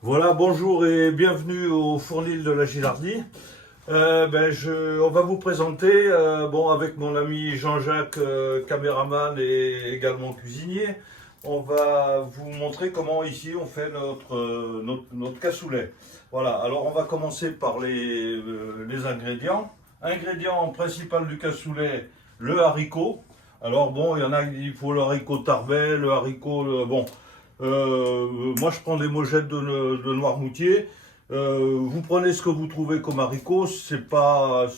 Voilà, bonjour et bienvenue au Fournil de la Gilardie. On va vous présenter, avec mon ami Jean-Jacques, caméraman et également cuisinier, on va vous montrer comment ici on fait notre cassoulet. Voilà, alors on va commencer par les ingrédients. Ingrédient principal du cassoulet, le haricot. Alors bon, il y en a, il faut le haricot tarbais, le haricot, moi je prends des mojettes de Noirmoutier. Vous prenez ce que vous trouvez comme haricots, c'est pas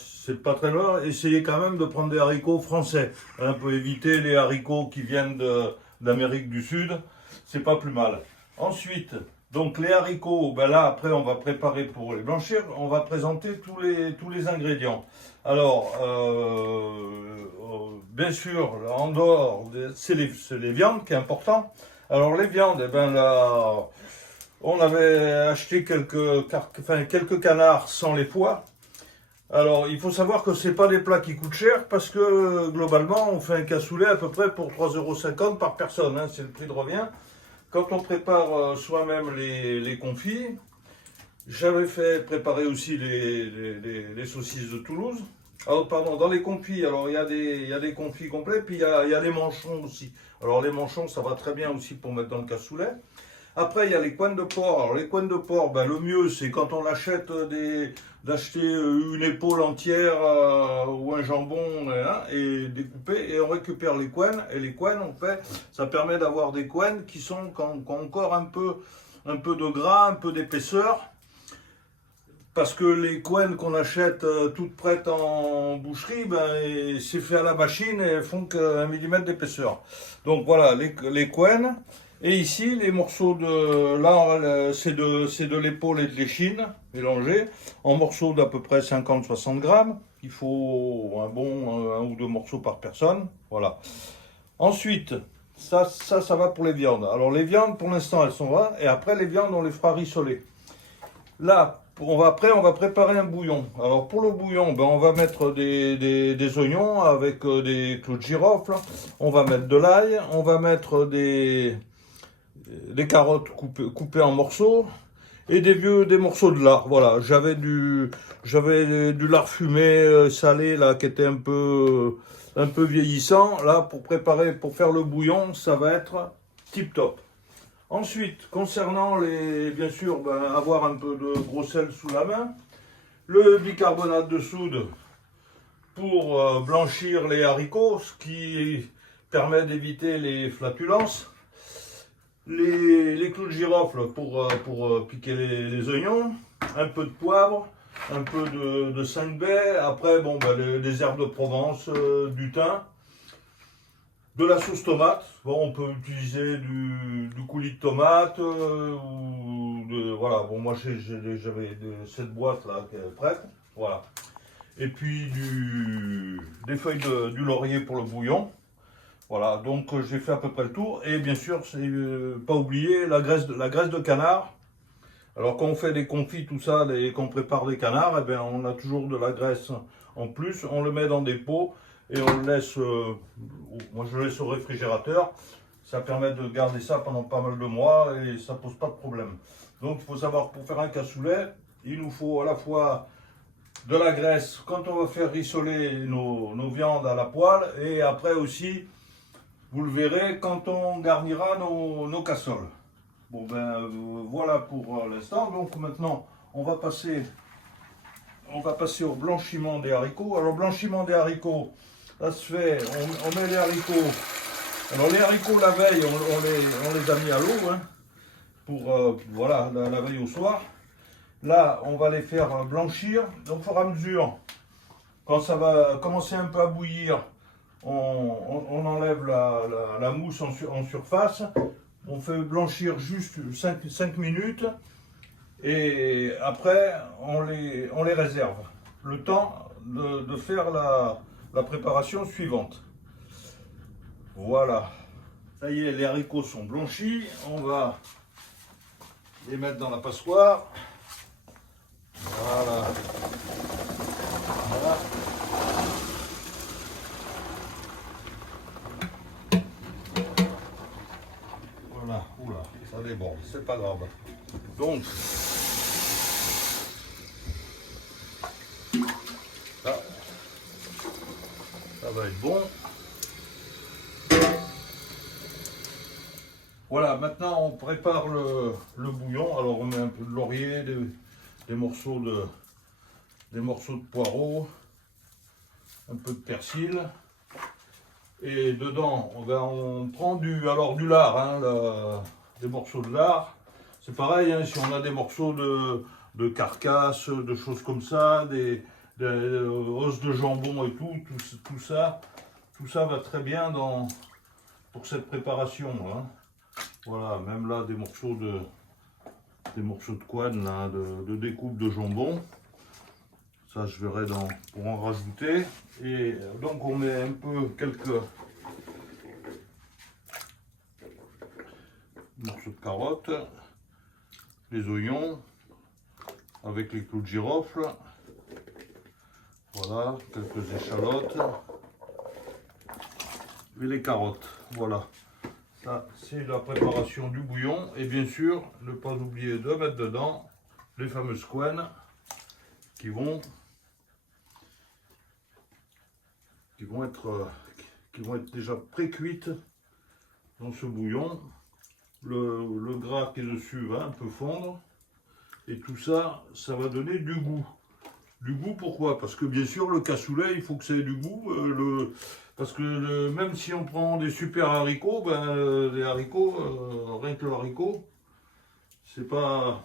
très loin. Essayez quand même de prendre des haricots français. Un peu éviter les haricots qui viennent d'Amérique du Sud, c'est pas plus mal. Ensuite, donc les haricots, ben là après on va préparer pour les blanchir, on va présenter tous les ingrédients. Alors, bien sûr, en dehors, c'est les viandes qui est important. Alors les viandes, eh ben là, on avait acheté quelques canards sans les foies. Alors il faut savoir que c'est pas des plats qui coûtent cher parce que globalement on fait un cassoulet à peu près pour 3,50 € par personne, hein, c'est le prix de revient. Quand on prépare soi-même les confits, j'avais fait préparer aussi les saucisses de Toulouse. Alors, pardon, dans les confits, alors il y a des confits complets, puis il y a les manchons aussi. Alors les manchons, ça va très bien aussi pour mettre dans le cassoulet. Après, il y a les coins de porc. Alors les coins de porc, ben, le mieux, c'est quand on achète d'acheter une épaule entière ou un jambon hein, et découper, et on récupère les coins. Et les coins, ça permet d'avoir des coins qui ont encore un peu de gras, un peu d'épaisseur. Parce que les couennes qu'on achète toutes prêtes en boucherie, ben, c'est fait à la machine et elles font qu'1 millimètre d'épaisseur. Donc voilà, les couennes. Et ici, les morceaux c'est de l'épaule et de l'échine mélangés en morceaux d'à peu près 50-60 grammes. Il faut un ou deux morceaux par personne. Voilà. Ensuite, ça va pour les viandes. Alors les viandes, pour l'instant, elles sont là. Et après, les viandes, on les fera rissoler. Là, on va préparer un bouillon. Alors pour le bouillon, ben, on va mettre des oignons avec des clous de girofle. On va mettre de l'ail. On va mettre des carottes coupées en morceaux et des morceaux de lard. Voilà, j'avais du lard fumé salé là qui était un peu vieillissant. Là pour faire le bouillon, ça va être tip top. Ensuite, concernant bien sûr, avoir un peu de gros sel sous la main, le bicarbonate de soude pour blanchir les haricots, ce qui permet d'éviter les flatulences, les clous de girofle pour piquer les oignons, un peu de poivre, un peu de 5 baies, après des herbes de Provence, du thym. De la sauce tomate, bon, on peut utiliser du coulis de tomate voilà. Bon, moi j'avais cette boîte là qui est prête, voilà. Et puis des feuilles du laurier pour le bouillon, voilà. Donc j'ai fait à peu près le tour. Et bien sûr, c'est pas oublier la graisse de canard. Alors quand on fait des confits tout ça, qu'on prépare des canards, eh bien on a toujours de la graisse en plus. On le met dans des pots. Et on le laisse, moi je le laisse au réfrigérateur, ça permet de garder ça pendant pas mal de mois et ça pose pas de problème. Donc il faut savoir, pour faire un cassoulet, il nous faut à la fois de la graisse quand on va faire rissoler nos viandes à la poêle et après aussi, vous le verrez, quand on garnira nos cassoles. Bon voilà pour l'instant. Donc maintenant on va passer au blanchiment des haricots. Alors blanchiment des haricots, ça se fait, on met les haricots. Alors les haricots la veille, on les a mis à l'eau, hein, pour la veille au soir. Là, on va les faire blanchir. Donc au fur et à mesure, quand ça va commencer un peu à bouillir, on enlève la mousse en surface. On fait blanchir juste 5 minutes. Et après, on les réserve. Le temps de faire la préparation suivante. Voilà. Ça y est, les haricots sont blanchis. On va les mettre dans la passoire. Voilà. Voilà. Voilà. Oula, ça déborde. C'est pas grave. Donc, là, ça va être bon. Voilà, maintenant on prépare le bouillon. Alors on met un peu de laurier, des morceaux de poireaux, un peu de persil. Et dedans, on prend du lard, hein, des morceaux de lard. C'est pareil, hein, si on a des morceaux de carcasse, de choses comme ça, des os de jambon et tout ça va très bien pour cette préparation. Hein. Voilà, même là des morceaux de couenne, là, de découpe de jambon. Ça, je verrai pour en rajouter. Et donc, on met un peu quelques morceaux de carottes, les oignons, avec les clous de girofle. Voilà, quelques échalotes. Et les carottes. Voilà. Ça, c'est la préparation du bouillon. Et bien sûr, ne pas oublier de mettre dedans les fameuses couennes qui vont être déjà pré-cuites dans ce bouillon. Le gras qui est dessus va un peu fondre. Et tout ça, ça va donner du goût. Du goût, pourquoi? Parce que bien sûr, le cassoulet, il faut que ça ait du goût. Parce que même si on prend des super haricots, les haricots, rien que le haricot, c'est pas,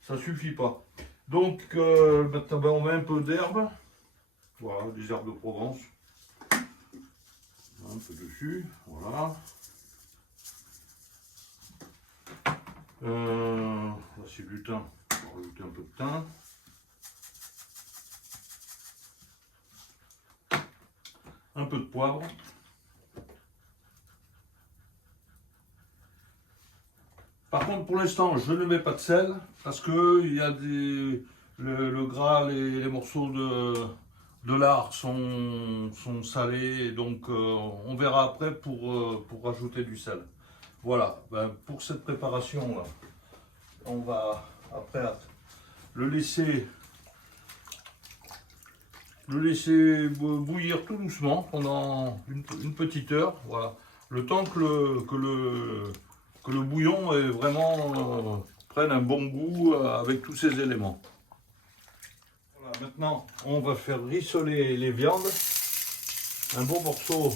ça suffit pas. Donc maintenant, on met un peu d'herbe. Voilà, des herbes de Provence. Un peu dessus, voilà. Là, c'est du thym. On va rajouter un peu de thym. Un peu de poivre. Par contre, pour l'instant, je ne mets pas de sel parce que il y a le gras, les morceaux de lard sont salés, donc on verra après pour rajouter du sel. Voilà, pour cette préparation là, on va après le laisser bouillir tout doucement pendant une petite heure. Voilà, le temps que le bouillon est vraiment prenne un bon goût avec tous ces éléments. Voilà, maintenant, on va faire rissoler les viandes. Un bon morceau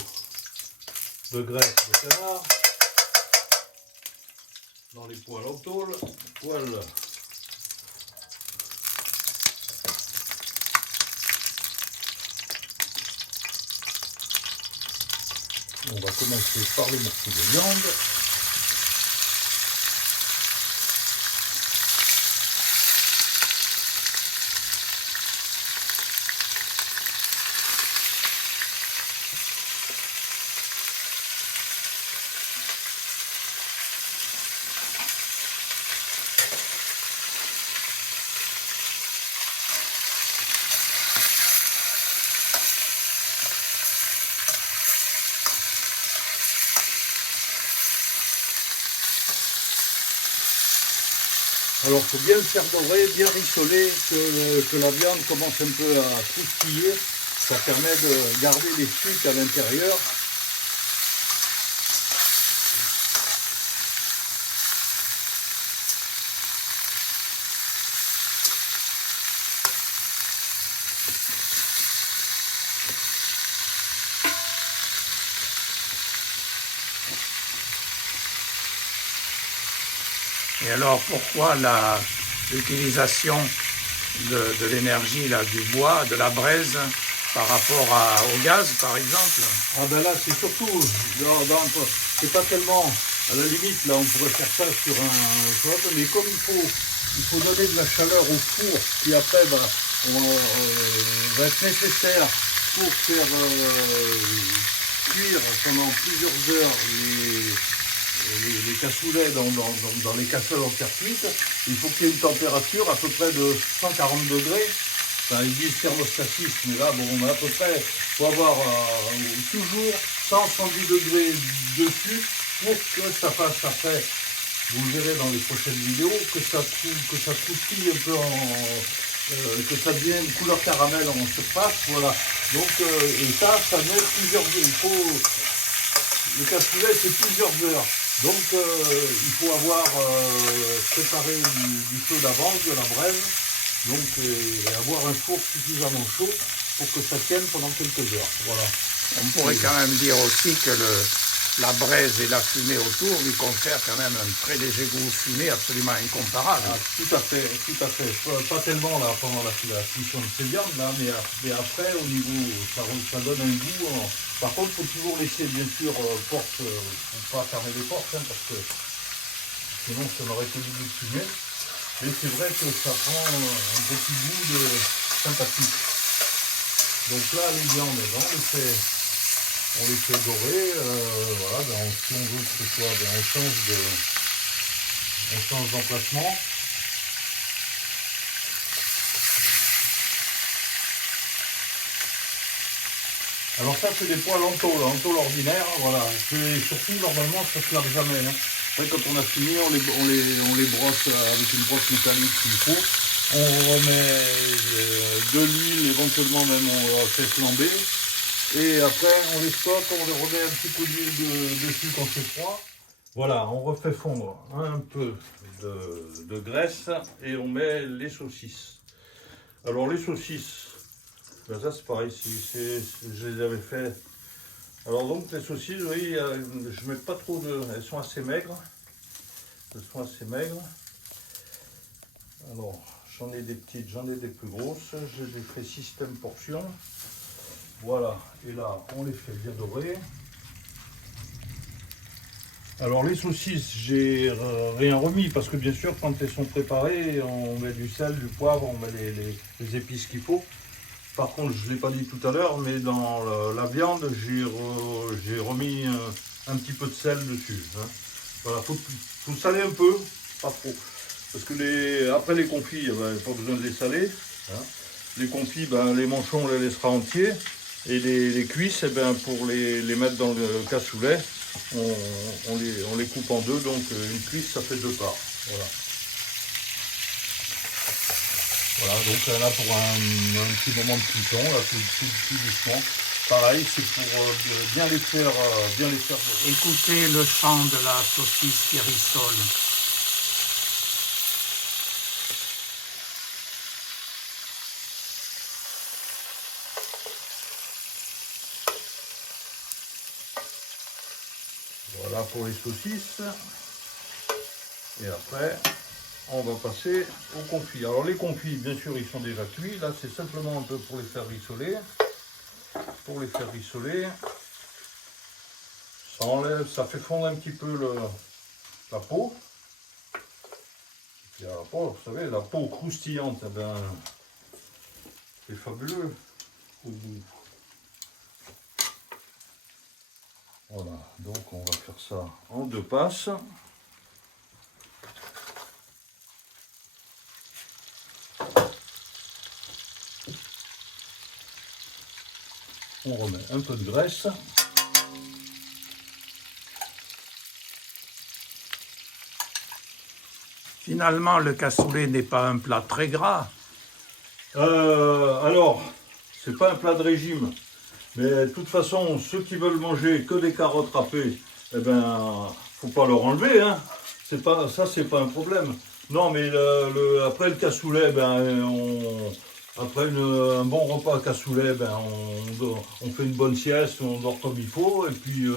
de graisse de canard dans les poêles en tôle. On va commencer par les morceaux de viande. Alors il faut bien le faire dorer, bien rissoler, que la viande commence un peu à croustiller. Ça permet de garder les sucs à l'intérieur. Et alors pourquoi l'utilisation de l'énergie du bois, de la braise, par rapport au gaz par exemple? Ah ben là c'est surtout, c'est pas tellement, à la limite là on pourrait faire ça sur mais comme il faut donner de la chaleur au four qui après va être nécessaire pour faire cuire pendant plusieurs heures les cassoulets dans les casseroles en terre cuite. Il faut qu'il y ait une température à peu près de 140 degrés. Enfin, ils disent thermostatisme, mais là, bon, à peu près, il faut avoir toujours 170 degrés dessus pour que ça fasse après vous le verrez dans les prochaines vidéos, que ça croustille un peu que ça devient une couleur caramel en surface, voilà. Donc, et ça met plusieurs heures. Le cassoulet, c'est plusieurs heures. Donc, il faut avoir préparé du feu d'avance, de la braise, donc, et avoir un four suffisamment chaud pour que ça tienne pendant quelques heures. Voilà. On pourrait quand même dire aussi que la braise et la fumée autour lui confèrent quand même un très léger goût fumé absolument incomparable. Ah, tout à fait, tout à fait. Pas tellement là pendant la cuisson de ces viandes là, mais après au niveau, ça donne un goût. Par contre, il faut toujours laisser bien sûr porte, faut pas fermer les portes, hein, parce que sinon ça n'aurait que du goût de fumée. Mais c'est vrai que ça prend un petit goût sympathique. Donc là, les viandes, on les fait dorer, voilà, si on veut que ce soit, on change d'emplacement. Alors ça, c'est des poêles en tôle ordinaire, voilà. Surtout, normalement, ça ne se lave jamais. Hein. Après, quand on a fini, on les brosse avec une brosse métallique qu'il faut. On remet de l'huile, éventuellement même on fait flamber. Et après, on les stocke, on les remet un petit coup d'huile dessus quand c'est froid. Voilà, on refait fondre un peu de graisse et on met les saucisses. Alors les saucisses, ben ça c'est pareil, je les avais fait. Alors donc les saucisses, vous voyez, je mets pas trop elles sont assez maigres. Alors j'en ai des petites, j'en ai des plus grosses. Je les fais système portion. Voilà, et là on les fait bien dorer. Alors les saucisses, j'ai rien remis parce que bien sûr quand elles sont préparées, on met du sel, du poivre, on met les épices qu'il faut. Par contre, je ne l'ai pas dit tout à l'heure, mais dans la viande, j'ai remis un petit peu de sel dessus. Hein. Voilà, faut saler un peu, pas trop. Parce que après les confits, il n'y a pas besoin de les saler. Hein. Les confits, les manchons, on les laissera entiers. Et les cuisses, pour les mettre dans le cassoulet, on les coupe en deux. Donc une cuisse, ça fait deux parts. Voilà. Voilà, donc là pour un petit moment de cuisson, là, tout doucement. Pareil, c'est pour bien les faire. Écoutez le chant de la saucisse qui rissole. Voilà pour les saucisses. Et après, on va passer aux confits. Alors les confits, bien sûr, ils sont déjà cuits. Là, c'est simplement un peu pour les faire rissoler. Ça enlève, ça fait fondre un petit peu la peau. Et après, vous savez, la peau croustillante, c'est fabuleux au goût. Voilà, donc on va faire ça en deux passes. On remet un peu de graisse. Finalement, le cassoulet n'est pas un plat très gras. Alors, c'est pas un plat de régime. Mais de toute façon, ceux qui veulent manger que des carottes râpées, faut pas leur enlever, hein. C'est pas un problème. Non, mais après le cassoulet, après un bon repas cassoulet, on fait une bonne sieste, on dort comme il faut, et puis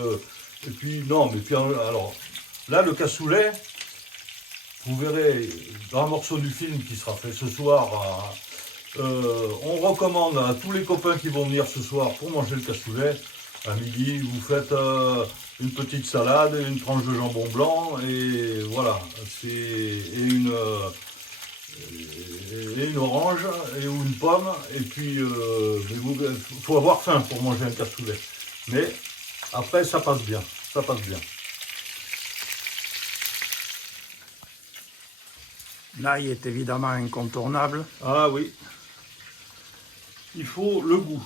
alors là le cassoulet, vous verrez dans un morceau du film qui sera fait ce soir. On recommande à tous les copains qui vont venir ce soir pour manger le cassoulet. À midi, vous faites une petite salade, une tranche de jambon blanc, et voilà. Et une orange ou une pomme. Et puis, il faut avoir faim pour manger un cassoulet. Mais après, ça passe bien. Ça passe bien. L'ail est évidemment incontournable. Ah oui. Il faut le goût.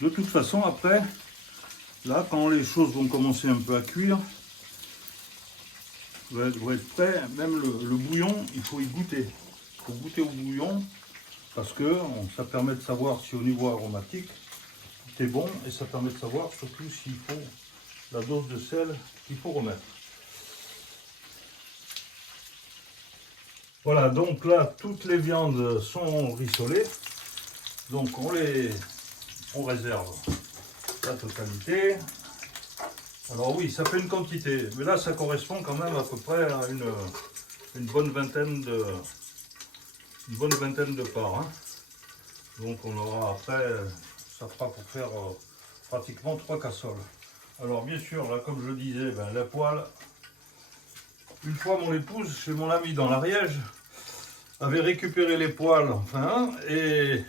De toute façon, après, là, quand les choses vont commencer un peu à cuire, doit être prêt. Même le bouillon, il faut y goûter. Il faut goûter au bouillon parce que ça permet de savoir si au niveau aromatique, tout est bon et ça permet de savoir surtout s'il faut la dose de sel qu'il faut remettre. Voilà, donc là, toutes les viandes sont rissolées. Donc on réserve la totalité. Alors oui, ça fait une quantité, mais là ça correspond quand même à peu près à une bonne vingtaine de parts. Hein. Donc on aura après, ça fera pour faire pratiquement 3 cassoles. Alors bien sûr, là comme je le disais, la poêle, une fois mon épouse, chez mon ami dans l'Ariège, avait récupéré les poêles, enfin, et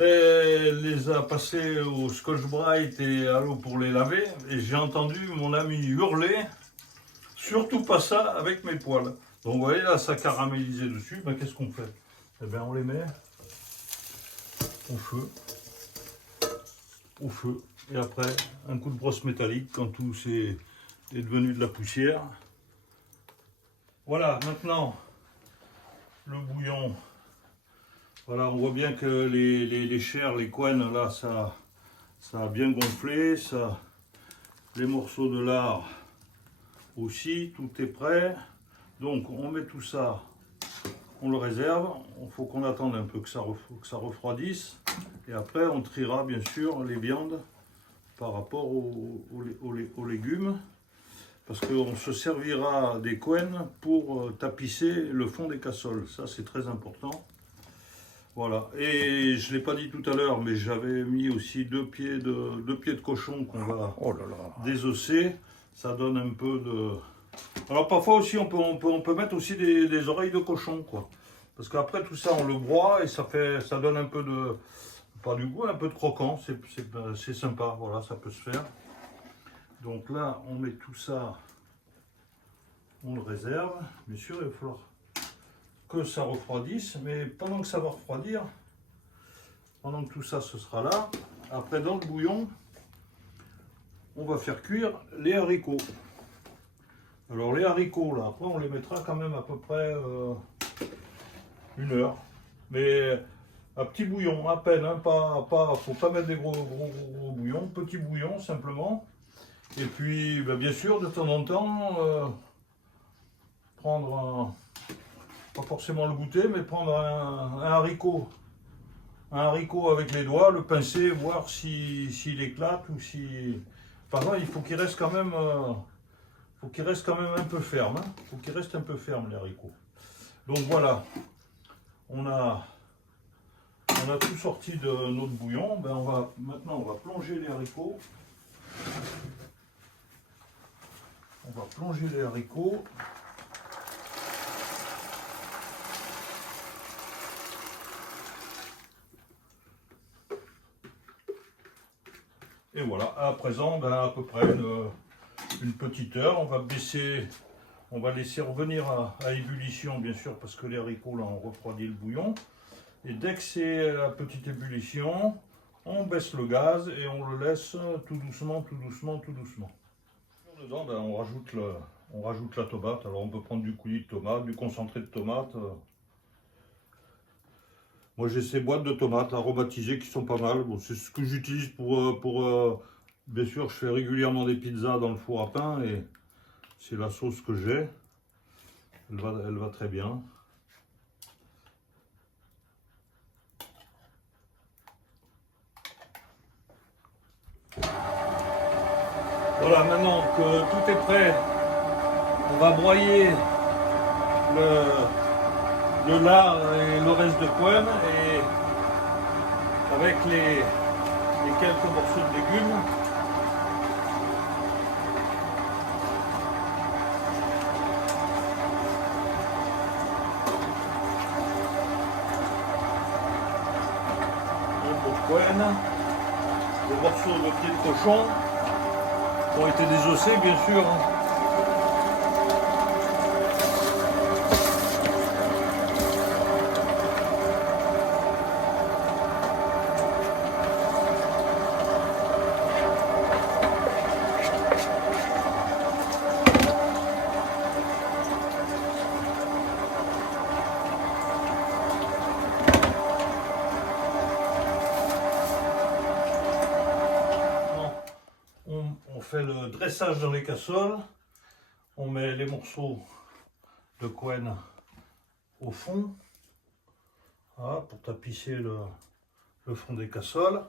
elle les a passés au Scotch-Brite et à l'eau pour les laver. Et j'ai entendu mon ami hurler, surtout pas ça avec mes poêles. Donc vous voyez là, ça caramélisé dessus. Ben, qu'est-ce qu'on fait? Eh bien on les met au feu. Et après, un coup de brosse métallique quand tout est devenu de la poussière. Voilà, maintenant, le bouillon. Voilà, on voit bien que les chairs, les couennes, là, ça a bien gonflé. Les morceaux de lard aussi, tout est prêt. Donc, on met tout ça, on le réserve. Il faut qu'on attende un peu que ça refroidisse. Et après, on triera bien sûr les viandes par rapport aux légumes. Parce qu'on se servira des couennes pour tapisser le fond des cassoles. Ça, c'est très important. Voilà, et je ne l'ai pas dit tout à l'heure, mais j'avais mis aussi deux pieds de cochon qu'on va désosser. Ça donne un peu de... Alors parfois aussi, on peut mettre aussi des oreilles de cochon, quoi. Parce qu'après tout ça, on le broie et ça donne un peu de... Pas du goût, un peu de croquant, c'est sympa, voilà, ça peut se faire. Donc là, on met tout ça, on le réserve. Bien sûr, il va falloir que ça refroidisse, mais pendant que ça va refroidir, pendant que tout ça ce sera là, après dans le bouillon, on va faire cuire les haricots. Alors les haricots là, après on les mettra quand même à peu près 1 heure, mais à petit bouillon, à peine, hein, faut pas mettre des gros bouillons, petit bouillon simplement. Et puis bien sûr de temps en temps prendre pas forcément le goûter, mais prendre un haricot avec les doigts, le pincer, voir s'il éclate ou si... Par contre, il faut qu'il reste quand même, un peu ferme. Hein. Il faut qu'il reste un peu ferme, les haricots. Donc voilà, on a tout sorti de notre bouillon. Maintenant, on va plonger les haricots. On va plonger les haricots. Et voilà, à présent, à peu près une petite heure, on va laisser revenir à ébullition, bien sûr, parce que les haricots, là, on refroidit le bouillon. Et dès que c'est à petite ébullition, on baisse le gaz et on le laisse tout doucement. Dedans, on rajoute la tomate. Alors on peut prendre du coulis de tomate, du concentré de tomate. Moi j'ai ces boîtes de tomates aromatisées qui sont pas mal. Bon, c'est ce que j'utilise pour bien sûr, je fais régulièrement des pizzas dans le four à pain et c'est la sauce que j'ai. Elle va très bien. Voilà, maintenant que tout est prêt, on va broyer le lard et le reste de couenne et avec les quelques morceaux de légumes. Un peu de couenne, des morceaux de pied de cochon qui ont été désossés bien sûr. on fait le dressage dans les cassoles. On met les morceaux de cohen au fond, voilà, pour tapisser le fond des cassoles.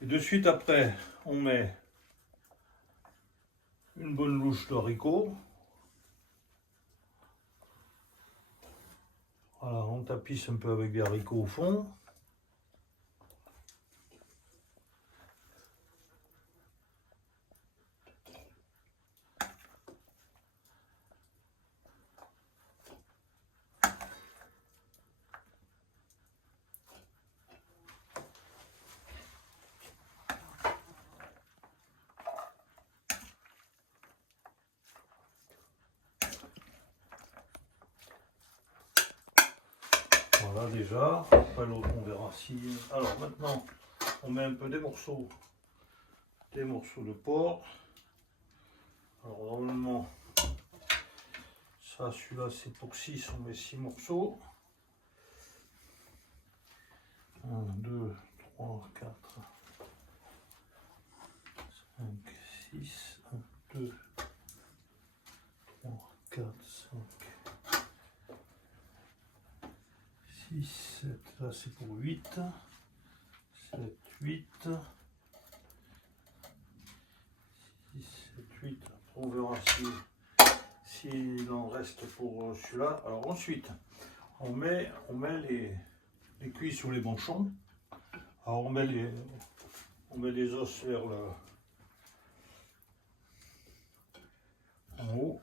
Et de suite après, on met une bonne louche de haricots. Voilà, on tapisse un peu avec des haricots au fond. Voilà déjà, après l'autre on verra si... Alors maintenant, on met un peu des morceaux de porc. Alors normalement, ça, celui-là c'est pour 6, on met 6 morceaux. 1, 2, 3, 4, 5, 6, 1, 2, 3, 4, 5, 6, 7, là c'est pour 8, 7, 8, 6, 7, 8, après on verra s'il en reste pour celui-là. Alors ensuite, on met les cuisses ou les manchons. Alors on met les os vers en haut.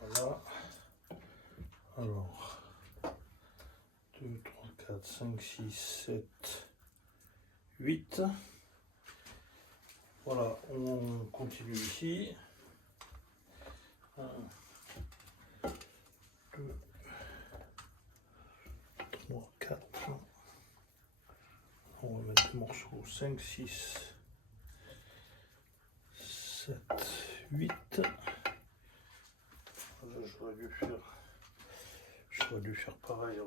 Voilà. Alors, 2, 3, 4, 5, 6, 7, 8. Voilà, on continue ici. 1, 2, 3, 4. On va mettre des morceaux. 5, 6, 7, 8. J'aurais dû faire pareil,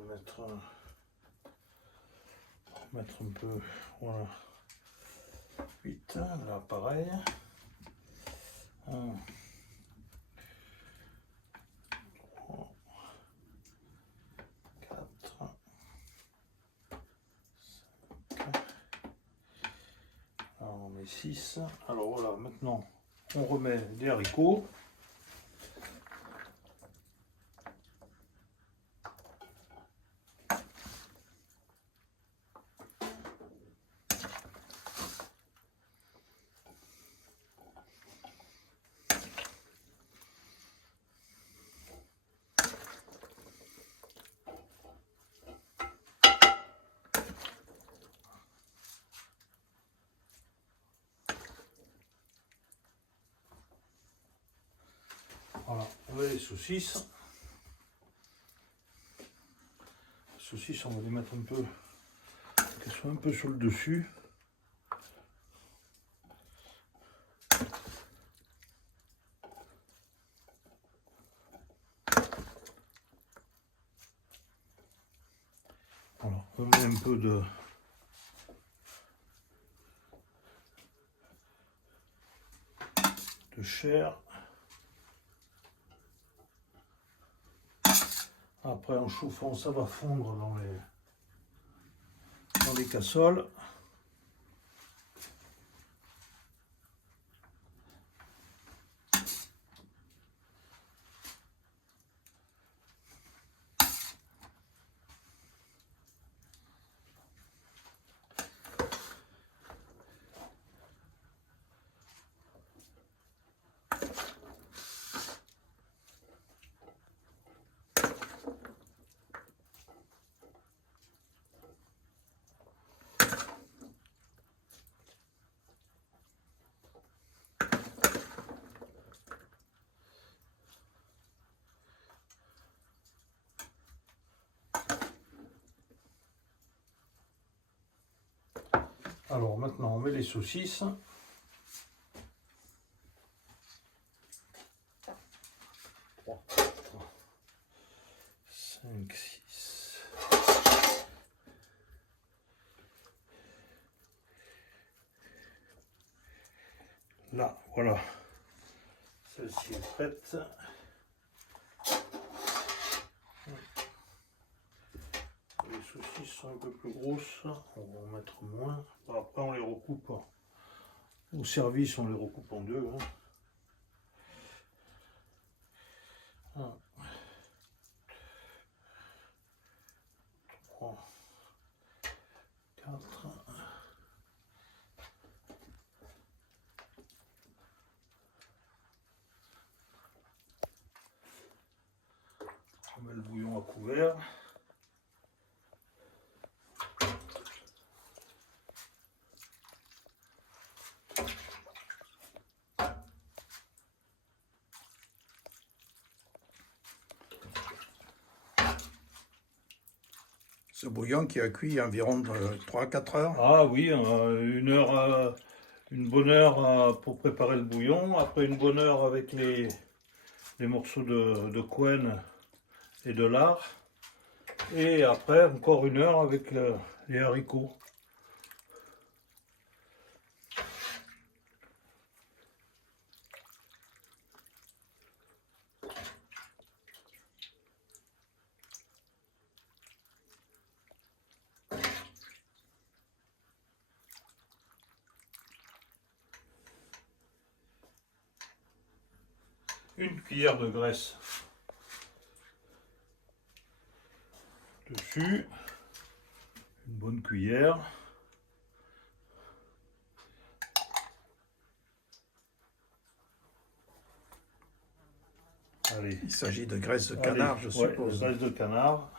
mettre un peu, voilà, 8, là pareil, 1, 3, 4, 5, là on met 6, alors voilà, maintenant on remet des haricots. Voilà, on met les saucisses. Les saucisses, on va les mettre un peu, qu'elles soient un peu sur le dessus. Voilà, on met un peu de chair. Après, en chauffant, ça va fondre dans les cassoles. Alors maintenant, on met les saucisses. 3, 4, 5, 6. là, voilà. Celle-ci est prête. Les saucisses sont un peu plus grosses, on va en mettre moins. Après on les recoupe. Au service on les recoupe en deux. Hein. 1, 3, 4. On met le bouillon à couvert. Ce bouillon qui a cuit environ 3-4 heures. Ah oui, une heure, une bonne heure pour préparer le bouillon. Après une bonne heure avec les morceaux de couenne et de lard. Et après encore une heure avec les haricots. Une cuillère de graisse dessus, une bonne cuillère. Allez. Il s'agit de graisse de canard, je suppose. Graisse de canard.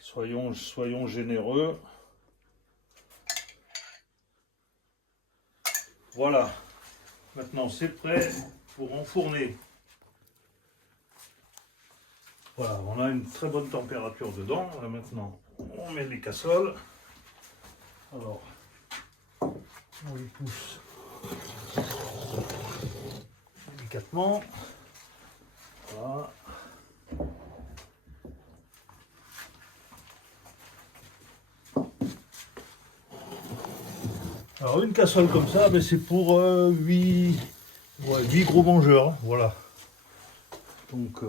Soyons généreux. Voilà. Maintenant c'est prêt pour enfourner. Voilà, on a une très bonne température dedans. Là maintenant, on met les cassoles. Alors, on les pousse délicatement. Voilà. Alors une cassole comme ça, ben c'est pour 8 gros mangeurs. Hein, voilà. Donc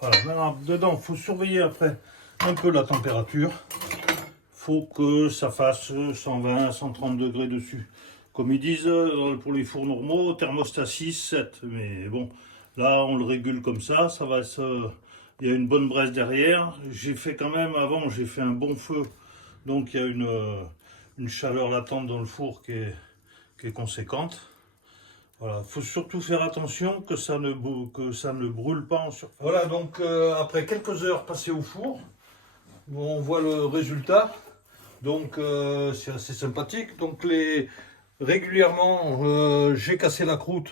voilà, maintenant dedans, il faut surveiller après un peu la température. Il faut que ça fasse 120, 130 degrés dessus. Comme ils disent pour les fours normaux, thermostat 6, 7. Mais bon, là on le régule comme ça, ça va se... Il y a une bonne braise derrière. J'ai fait quand même, avant j'ai fait un bon feu. Donc il y a une chaleur latente dans le four qui est conséquente. Voilà, il faut surtout faire attention que ça ne brûle pas en surface. Voilà, donc après quelques heures passées au four, on voit le résultat. Donc c'est assez sympathique. Donc régulièrement, j'ai cassé la croûte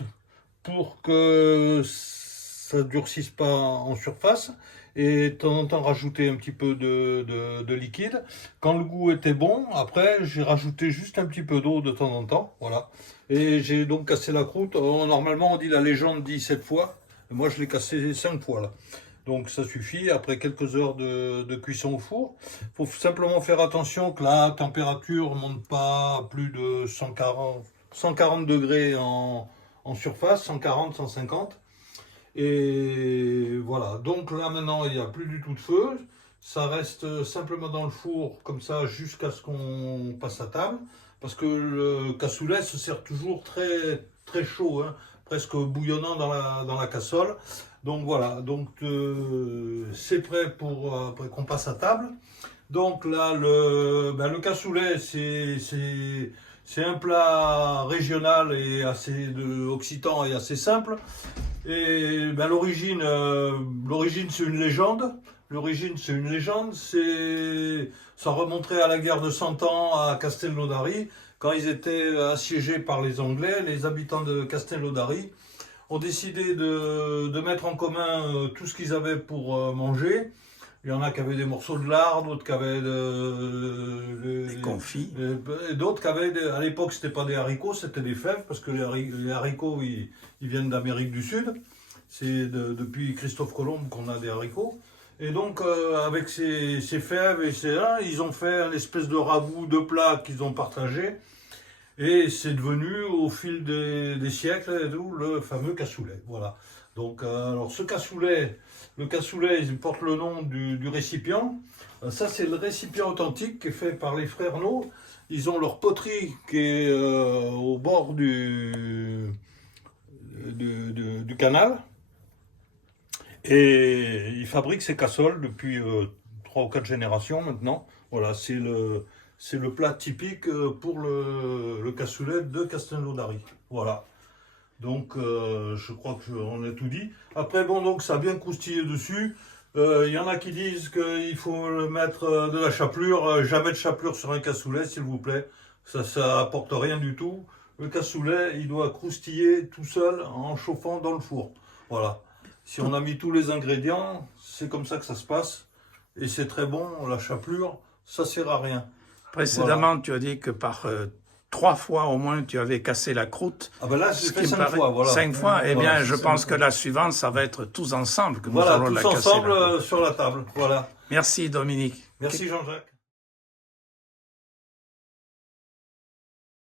pour que ça ne durcisse pas en surface. Et de temps en temps rajouter un petit peu de liquide. Quand le goût était bon, après j'ai rajouté juste un petit peu d'eau de temps en temps, voilà. Et j'ai donc cassé la croûte. Normalement on dit, la légende dit 7 fois, et moi je l'ai cassé 5 fois là. Donc ça suffit, après quelques heures de cuisson au four. Il faut simplement faire attention que la température ne monte pas à plus de 140 degrés en surface, 140, 150. Et voilà, donc là maintenant il n'y a plus du tout de feu, ça reste simplement dans le four comme ça jusqu'à ce qu'on passe à table, parce que le cassoulet se sert toujours très, très chaud, hein, presque bouillonnant dans la cassole. Donc voilà, donc c'est prêt pour après qu'on passe à table. Donc là le cassoulet c'est un plat régional et assez occitan et assez simple. Et ben, l'origine c'est une légende. L'origine c'est une légende. Ça remonterait à la guerre de 100 ans à Castelnaudary, quand ils étaient assiégés par les Anglais. Les habitants de Castelnaudary ont décidé de mettre en commun tout ce qu'ils avaient pour manger. Il y en a qui avaient des morceaux de lard, d'autres qui avaient des confits. d'autres qui avaient, à l'époque, c'était pas des haricots, c'était des fèves, parce que les haricots, ils viennent d'Amérique du Sud. C'est depuis Christophe Colomb qu'on a des haricots. Et donc, avec ces fèves et là, ils ont fait une espèce de ragoût de plat qu'ils ont partagé. Et c'est devenu, au fil des siècles, le fameux cassoulet. Voilà. Donc, alors, ce cassoulet, le cassoulet, il porte le nom du récipient. Ça, c'est le récipient authentique qui est fait par les frères No. Ils ont leur poterie qui est au bord du canal. Et ils fabriquent ces cassoles depuis 3 ou 4 générations maintenant. Voilà, c'est le plat typique pour le cassoulet de Castelnaudary. Voilà. Donc, je crois qu'on a tout dit. Après, bon, donc, ça a bien croustillé dessus. Il y en a qui disent qu'il faut mettre de la chapelure. Jamais de chapelure sur un cassoulet, s'il vous plaît. Ça apporte rien du tout. Le cassoulet, il doit croustiller tout seul en chauffant dans le four. Voilà. Si on a mis tous les ingrédients, c'est comme ça que ça se passe. Et c'est très bon. La chapelure, ça sert à rien. Précédemment, voilà. Tu as dit que par 3 fois au moins, tu avais cassé la croûte. Ah ben là, j'ai fait 5 fois. Voilà. 5 fois. Eh voilà, bien, je pense que la suivante, ça va être tous ensemble que nous voilà, allons tous la casser. Ensemble sur la table. Voilà. Merci Dominique. Merci Jean-Jacques.